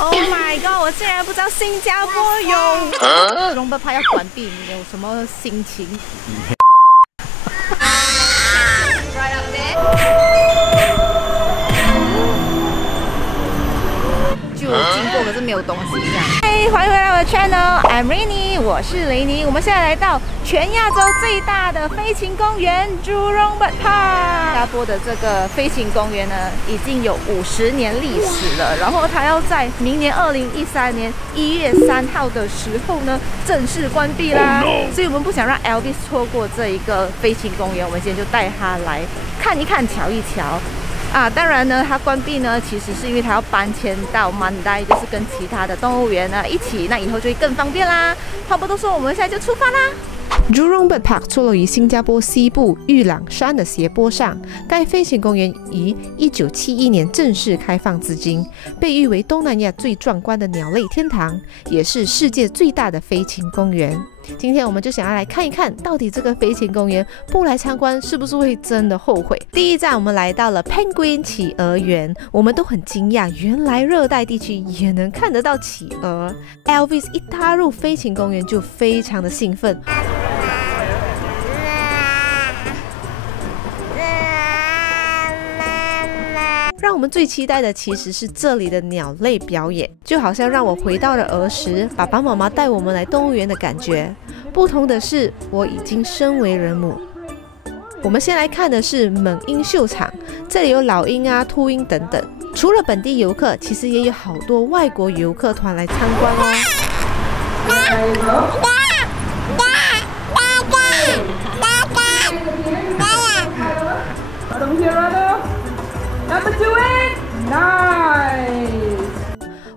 Oh my god！ 我竟然不知道新加坡有Jurong Bird Park 要关闭，你有什么心情？就经过，可是没有东西这样。嗨，欢迎回来我的 channel，I'm Rainy， 我是雷尼。我们现在来到全亚洲最大的飞禽公园 Jurong Bird Park。新加坡的这个飞禽公园呢，已经有50年历史了。然后它要在明年2013年1月3号的时候呢，正式关闭啦。所以我们不想让 Elvis 错过这一个飞禽公园，我们今天就带他来看一看、瞧一瞧。当然呢，它关闭呢，其实是因为它要搬迁到 Mandai， 就是跟其他的动物园呢一起，那以后就会更方便啦。话不多说，我们现在就出发啦。Jurong Bird Park 坐落于新加坡西部玉朗山的斜坡上，该飞行公园于1971年正式开放至今，被誉为东南亚最壮观的鸟类天堂，也是世界最大的飞禽公园。今天我们就想要来看一看，到底这个飞禽公园不来参观是不是会真的后悔？第一站我们来到了 Penguin 企鹅园，我们都很惊讶，原来热带地区也能看得到企鹅。Elvis 一踏入飞禽公园就非常的兴奋。让我们最期待的其实是这里的鸟类表演，就好像让我回到了儿时，爸爸妈妈带我们来动物园的感觉。不同的是，我已经身为人母。我们先来看的是猛鹰秀场，这里有老鹰啊、秃鹰等等。除了本地游客，其实也有好多外国游客团来参观哦。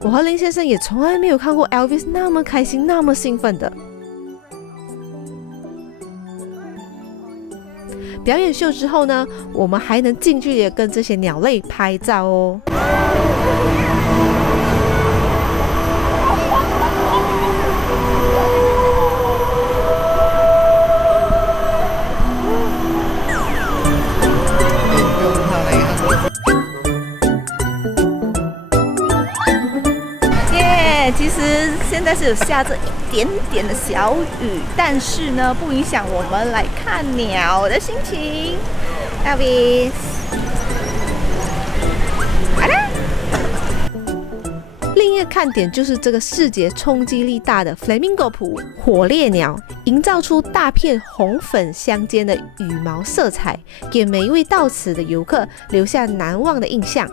我和林先生也从来没有看过 Elvis 那么开心、那么兴奋的。表演秀之后呢，我们还能近距离的跟这些鸟类拍照哦。其实现在是有下着一点点的小雨，但是呢，不影响我们来看鸟的心情。Elvis， 好啦。另一个看点就是这个视觉冲击力大的 Flamingo 谱火烈鸟，营造出大片红粉相间的羽毛色彩，给每一位到此的游客留下难忘的印象。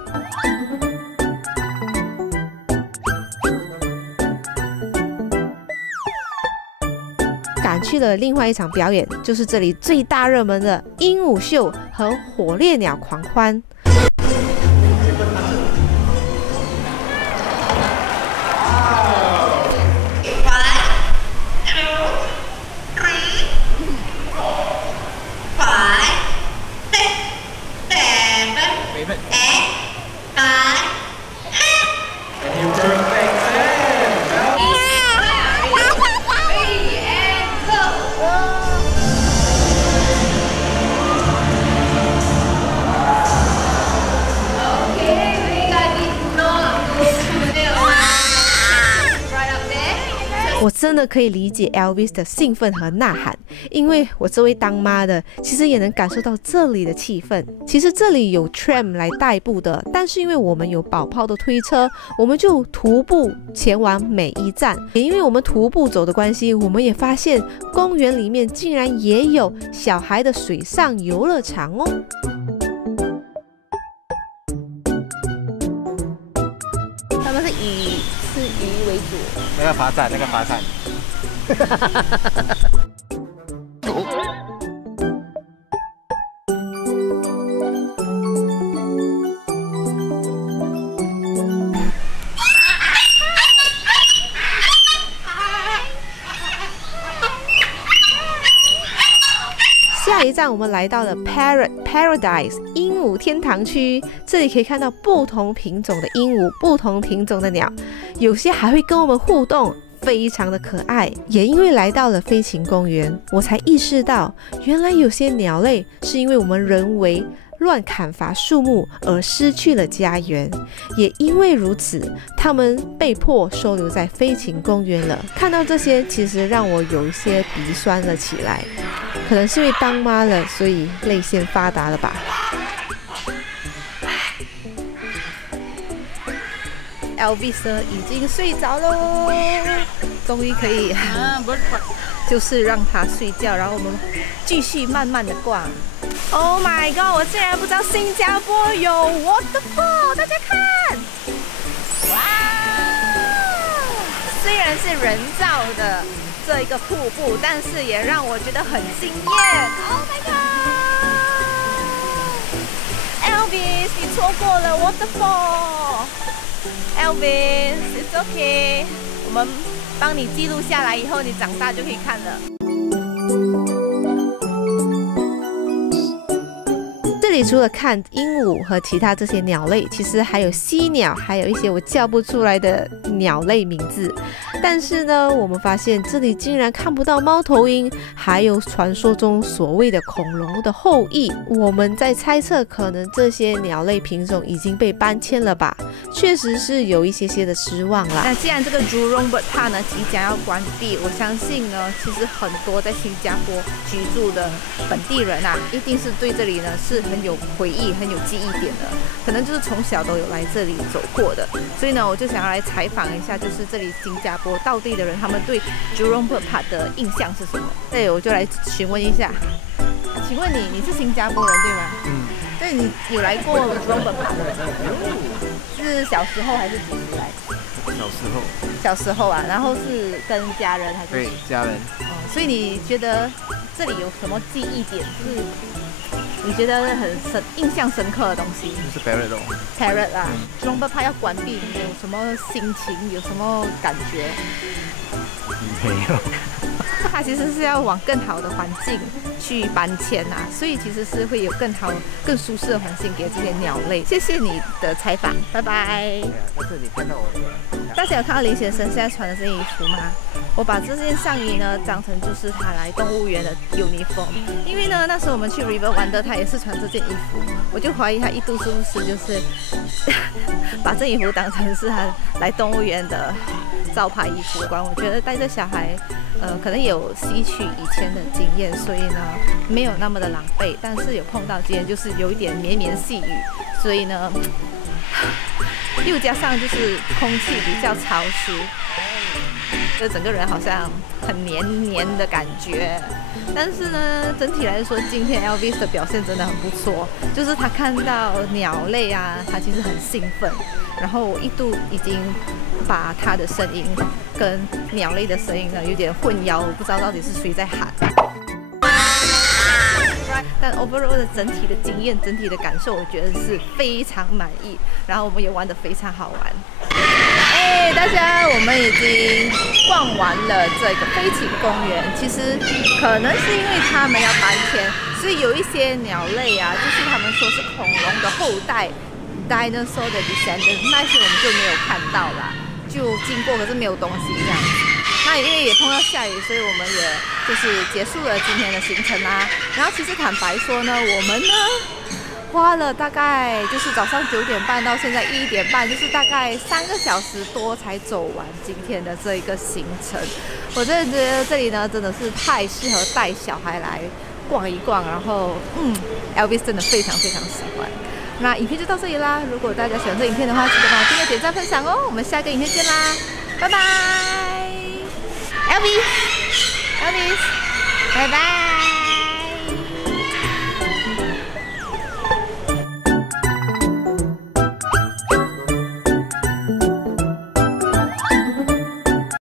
赶去了另外一场表演，就是这里最大热门的鹦鹉秀和火烈鸟狂欢。我真的可以理解 Elvis 的兴奋和呐喊，因为我这位当妈的其实也能感受到这里的气氛。其实这里有 tram 来代步的，但是因为我们有宝宝的推车，我们就徒步前往每一站。也因为我们徒步走的关系，我们也发现公园里面竟然也有小孩的水上游乐场哦。他们是以吃鱼为主。那个罚站，那个罚站。下一站我们来到了 Paradise 鹦鹉天堂区，这里可以看到不同品种的鹦鹉，不同品种的鸟，有些还会跟我们互动，非常的可爱。也因为来到了飞禽公园，我才意识到原来有些鸟类是因为我们人为乱砍伐树木而失去了家园，也因为如此，他们被迫收留在飞禽公园了。看到这些，其实让我有一些鼻酸了起来，可能是因为当妈了，所以泪腺发达了吧。Elvis 呢已经睡着喽，终于可以就是让他睡觉，然后我们继续慢慢的逛。Oh my god！ 我竟然不知道新加坡有 waterfall， 大家看，哇！虽然是人造的这一个瀑布，但是也让我觉得很惊艳。Oh my god！Elvis， 你错过了 waterfall。Elvis，it's okay， 我们帮你记录下来，以后你长大就可以看了。这里除了看鹦鹉和其他这些鸟类，其实还有犀鸟，还有一些我叫不出来的鸟类名字。但是呢，我们发现这里竟然看不到猫头鹰，还有传说中所谓的恐龙的后裔。我们在猜测，可能这些鸟类品种已经被搬迁了吧？确实是有一些的失望啦。那既然这个 Jurong Bird Park 呢即将要关闭，我相信呢，其实很多在新加坡居住的本地人啊，一定是对这里呢是很有回忆、很有记忆点的，可能就是从小都有来这里走过的。所以呢，我就想要来采访一下，就是这里新加坡道地的人，他们对 Jurong Bird Park 的印象是什么？对，我就来询问一下。请问你是新加坡人对吗？对，你有来过 Jurong Bird Park 吗？是小时候还是几时来？小时候啊，然后是跟家人还是？对，家人。所以你觉得这里有什么记忆点是你觉得很印象深刻的东西？就是 Parrot 哦。Parrot 啦，Jurong Bird Park 要关闭，你有什么心情？有什么感觉？没有。它其实是要往更好的环境去搬迁啊，所以其实是会有更好、更舒适的环境给这些鸟类。谢谢你的采访，拜拜。但是你看到我的，大家有看到林先生现在穿的这件衣服吗？我把这件上衣呢当成就是他来动物园的 uniform， 因为呢那时候我们去 River Wonder， 他也是穿这件衣服，我就怀疑他一度是不是就是把这衣服当成是他来动物园的招牌衣服。我觉得带着小孩，可能有吸取以前的经验，所以呢没有那么的狼狈，但是有碰到今天就是有一点绵绵细雨，所以呢又加上就是空气比较潮湿。就整个人好像很黏黏的感觉，但是呢，整体来说，今天 Elvis 的表现真的很不错。就是他看到鸟类啊，他其实很兴奋。然后我一度已经把他的声音跟鸟类的声音呢有点混淆，我不知道到底是谁在喊。但 overall 的整体的经验、整体的感受，我觉得是非常满意。然后我们也玩得非常好玩。大家，我们已经逛完了这个飞禽公园。其实可能是因为他们要搬迁，所以有一些鸟类啊，就是他们说是恐龙的后代 ，dinosaur 的 descendant， 那些我们就没有看到啦，就经过可是没有东西这样子。那因为也碰到下雨，所以我们也就是结束了今天的行程啦。然后其实坦白说呢，我们呢花了大概就是早上9点半到现在1点半，就是大概3个小时多才走完今天的这一个行程。我真的觉得这里呢真的是太适合带小孩来逛一逛，然后Elvis 真的非常非常喜欢。那影片就到这里啦，如果大家喜欢这影片的话，记得帮我订阅、点赞、分享哦。我们下个影片见啦，拜拜 ，Elvis，拜拜。